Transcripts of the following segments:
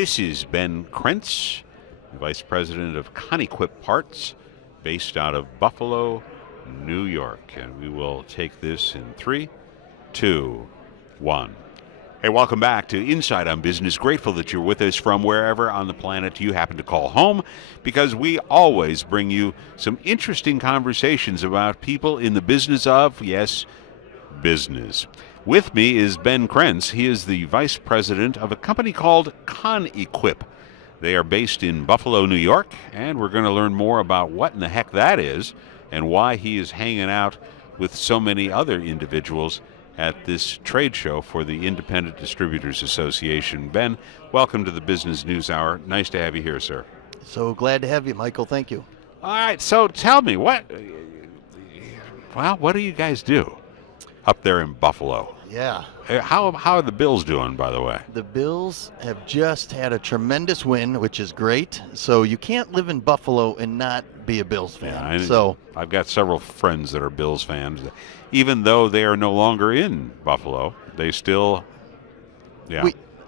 This is Ben Krentz, Vice President of ConEquip Parts, based out of Buffalo, New York. And we will take this in 3, 2, 1. Hey, welcome back to Inside on Business. Grateful that you're with us from wherever on the planet you happen to call home, because we always bring you some interesting conversations about people in the business of, yes, business. With me is Ben Krentz. He is the Vice President of a company called ConEquip. They are based in Buffalo, New York, and we're going to learn more about what in the heck that is and why he is hanging out with so many other individuals at this trade show for the Independent Distributors Association. Ben, welcome to the Business News Hour. Nice to have you here, sir. So glad to have you, Michael. Thank you. All right, so tell me, what do you guys do up there in Buffalo? Yeah. How are the Bills doing, by the way? The Bills have just had a tremendous win, which is great. So you can't live in Buffalo and not be a Bills fan. Yeah, I've got several friends that are Bills fans. Even though they are no longer in Buffalo, they still,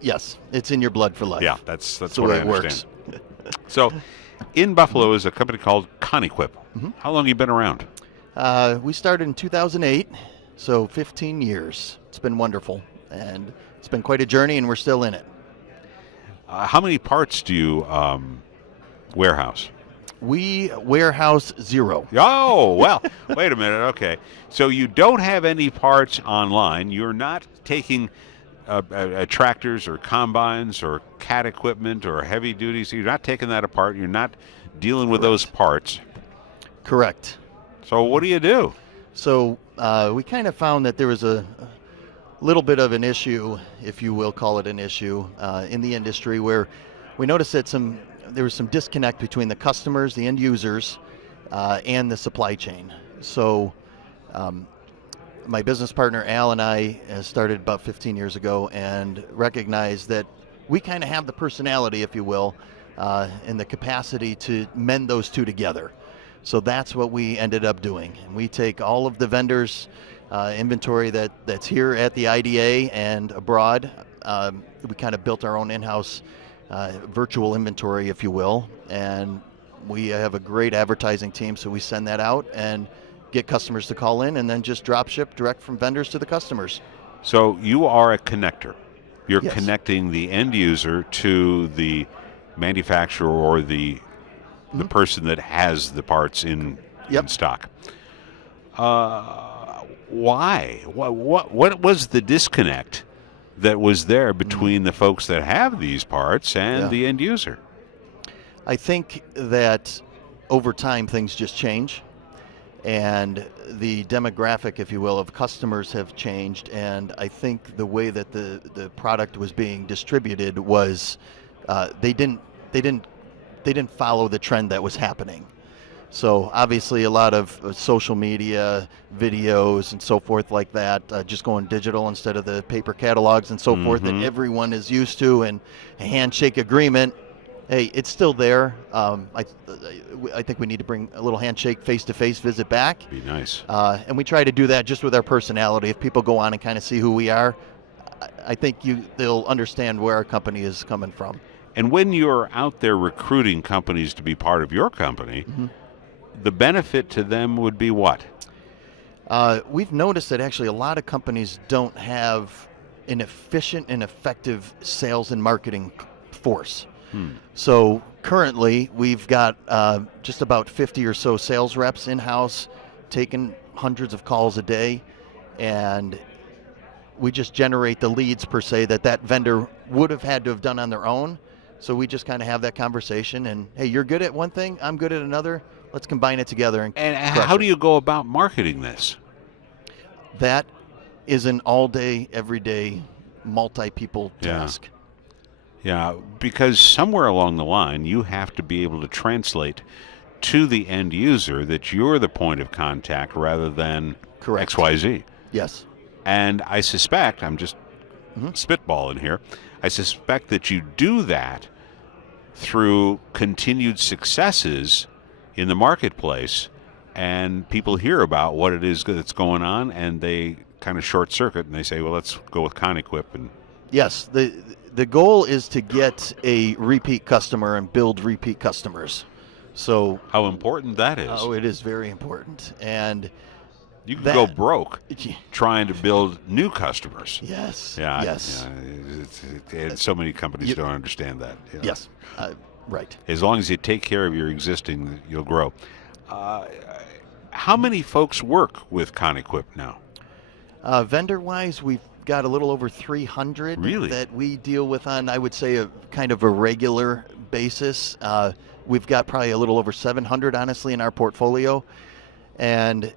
yes, it's in your blood for life. Yeah, that's the what way I it understand. works. So, in Buffalo is a company called ConEquip. Mm-hmm. How long have you been around? We started in 2008, so 15 years. It's been wonderful, and it's been quite a journey, and we're still in it. How many parts do you warehouse? We warehouse 0. Oh, well, wait a minute. Okay. So you don't have any parts online. You're not taking tractors or combines or cat equipment or heavy duties. You're not taking that apart. You're not dealing with those parts. Correct. So what do you do? So we kind of found that there was a little bit of an issue, if you will call it an issue, in the industry, where we noticed that there was some disconnect between the customers, the end users, and the supply chain. So my business partner Al and I started about 15 years ago and recognized that we kind of have the personality, if you will, and the capacity to mend those two together. So that's what we ended up doing. And we take all of the vendors' inventory that's here at the IDA and abroad. We kind of built our own in-house virtual inventory, if you will, and we have a great advertising team, so we send that out and get customers to call in and then just drop ship direct from vendors to the customers. So you are a connector. You're Yes. connecting the end user to the manufacturer or the person that has the parts in stock. Why? What was the disconnect that was there between the folks that have these parts and the end user? I think that over time things just change, and the demographic, if you will, of customers have changed, and I think the way that the product was being distributed was they didn't follow the trend that was happening. So obviously a lot of social media, videos and so forth like that, just going digital instead of the paper catalogs and so forth that everyone is used to, and a handshake agreement. Hey, it's still there. I think we need to bring a little handshake face-to-face visit back. Be nice. And we try to do that just with our personality. If people go on and kind of see who we are, I think they'll understand where our company is coming from. And when you're out there recruiting companies to be part of your company, the benefit to them would be what? We've noticed that actually a lot of companies don't have an efficient and effective sales and marketing force. So currently we've got just about 50 or so sales reps in-house, taking hundreds of calls a day, and we just generate the leads per se that vendor would have had to have done on their own. So we just kind of have that conversation, and hey, you're good at one thing, I'm good at another. Let's combine it together. And how do you go about marketing this? That is an all-day, everyday, multi-people task. Yeah, because somewhere along the line, you have to be able to translate to the end user that you're the point of contact rather than Correct. XYZ. Yes. And I suspect, I'm just spitballing here, I suspect that you do that through continued successes in the marketplace, and people hear about what it is that's going on, and they kind of short circuit and they say, well, let's go with ConEquip and Yes, the goal is to get a repeat customer and build repeat customers. So, How important that is. oh, it is very important, and You can that, go broke trying to build new customers. Yes. Yeah, Yes. and so many companies don't understand that. you know. Yes. Right. As long as you take care of your existing, you'll grow. How many folks work with ConEquip now? Vendor-wise, we've got a little over 300 Really? that we deal with on, I would say, a kind of a regular basis. We've got probably a little over 700, honestly, in our portfolio. And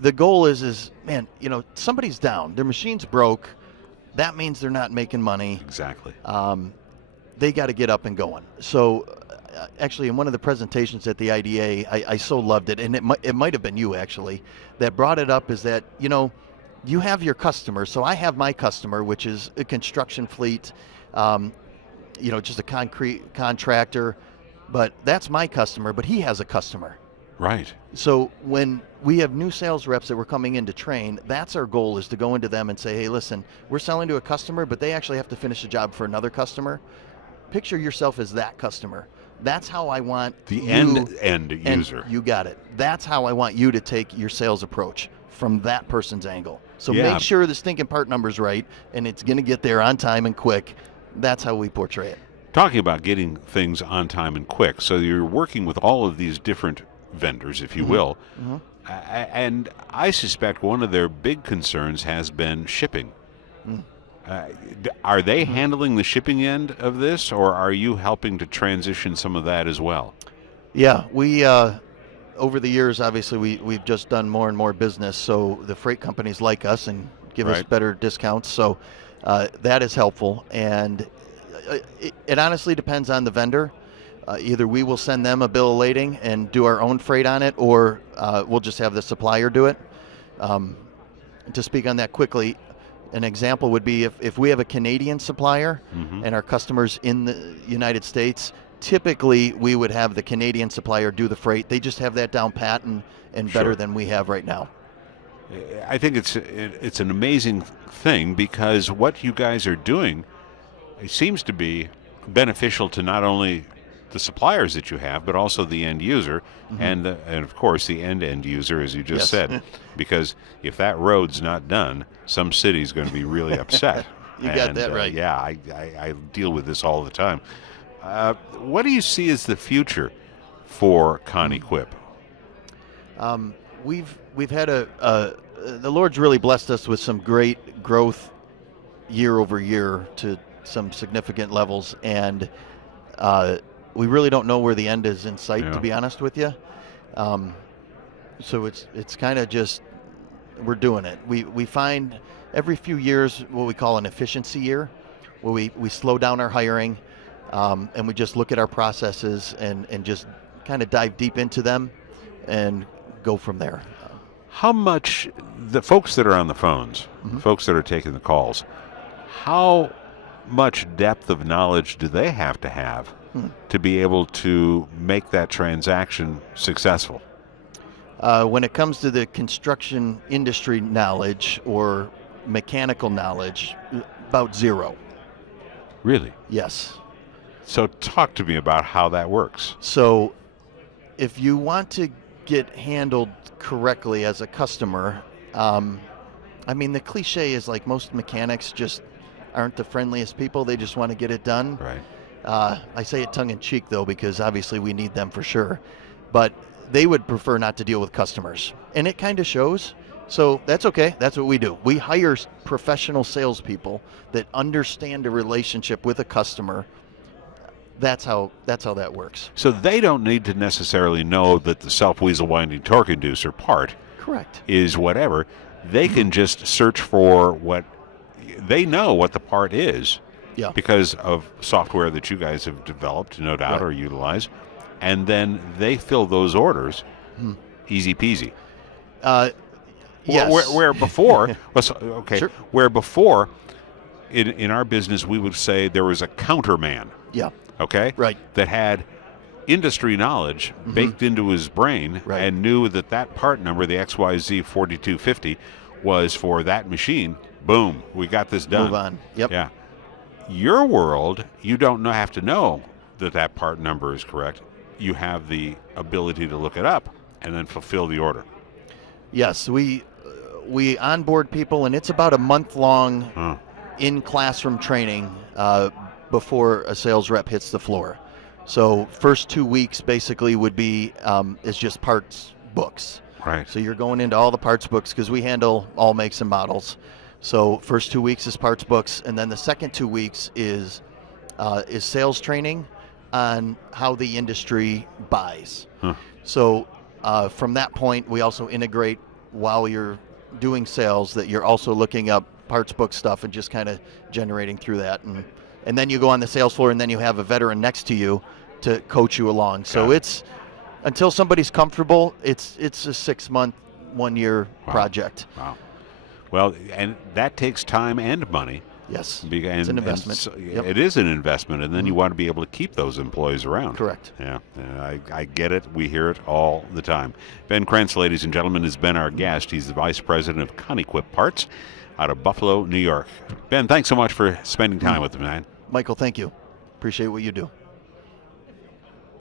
the goal is, man, somebody's down. Their machine's broke. That means they're not making money. Exactly. They got to get up and going. So actually, in one of the presentations at the IDA, I so loved it, and it might have been you, actually, that brought it up, is that, you have your customer. So I have my customer, which is a construction fleet, just a concrete contractor, but that's my customer, but he has a customer. Right. So when we have new sales reps that we're coming in to train, that's our goal, is to go into them and say, hey, listen, we're selling to a customer, but they actually have to finish a job for another customer. Picture yourself as that customer. That's how I want The end user. You got it. That's how I want you to take your sales approach, from that person's angle. So Yeah. make sure the stinking part number's right, and it's going to get there on time and quick. That's how we portray it. Talking about getting things on time and quick, so you're working with all of these different vendors, if you will, and I suspect one of their big concerns has been shipping. Are they handling the shipping end of this, or are you helping to transition some of that as well? Yeah, we over the years, obviously, we've just done more and more business, so the freight companies like us and give us Right. better discounts. So that is helpful, and it honestly depends on the vendor. Either we will send them a bill of lading and do our own freight on it, or we'll just have the supplier do it. To speak on that quickly, an example would be if we have a Canadian supplier and our customers in the United States, typically we would have the Canadian supplier do the freight. They just have that down pat and better Sure. than we have right now. I think it's an amazing thing, because what you guys are doing, it seems to be beneficial to not only the suppliers that you have, but also the end user, and of course the end user, as you just Yes. said, because if that road's not done, some city's going to be really upset. You got that right. Yeah, I deal with this all the time. What do you see as the future for ConEquip? We've had the Lord's really blessed us with some great growth year over year to some significant levels, and we really don't know where the end is in sight, Yeah. to be honest with you. So it's kind of just, we're doing it. We find every few years what we call an efficiency year, where we slow down our hiring, and we just look at our processes and just kind of dive deep into them and go from there. How much, the folks that are on the phones, the folks that are taking the calls, how much depth of knowledge do they have to be able to make that transaction successful? When it comes to the construction industry knowledge or mechanical knowledge, about zero. Really? Yes. So talk to me about how that works. So if you want to get handled correctly as a customer, the cliche is, like, most mechanics just aren't the friendliest people. They just want to get it done. Right. I say it tongue in cheek, though, because obviously we need them for sure. But they would prefer not to deal with customers, and it kind of shows. So that's okay. That's what we do. We hire professional salespeople that understand a relationship with a customer. That's how that works. So they don't need to necessarily know that the self-weasel winding torque inducer part Correct. is whatever. They can just search for what they know what the part is, Yeah. because of software that you guys have developed, no doubt, Right. or utilize, and then they fill those orders, easy peasy. Yes. Where before, okay, Sure. where before, in our business, we would say there was a counterman, Yeah. okay, Right. that had industry knowledge baked into his brain, Right. and knew that part number, the XYZ 4250, was for that machine, boom, we got this done. Move on. Yep. Yeah. Your world, you don't have to know that part number is correct. You have the ability to look it up and then fulfill the order. Yes, we onboard people, and it's about a month-long in classroom training before a sales rep hits the floor. So first 2 weeks basically would be is just parts books. Right. So you're going into all the parts books because we handle all makes and models. So first 2 weeks is parts books, and then the second 2 weeks is sales training on how the industry buys. So from that point, we also integrate while you're doing sales that you're also looking up parts book stuff and just kind of generating through that. And then you go on the sales floor, and then you have a veteran next to you to coach you along. So it's until somebody's comfortable, it's a 6-month, 1 year project. Wow. Well, and that takes time and money. Yes, it's an investment. So it is an investment, and then you want to be able to keep those employees around. Correct. Yeah, I get it. We hear it all the time. Ben Krentz, ladies and gentlemen, has been our guest. He's the Vice President of ConEquip Parts out of Buffalo, New York. Ben, thanks so much for spending time with me, man. Michael, thank you. Appreciate what you do.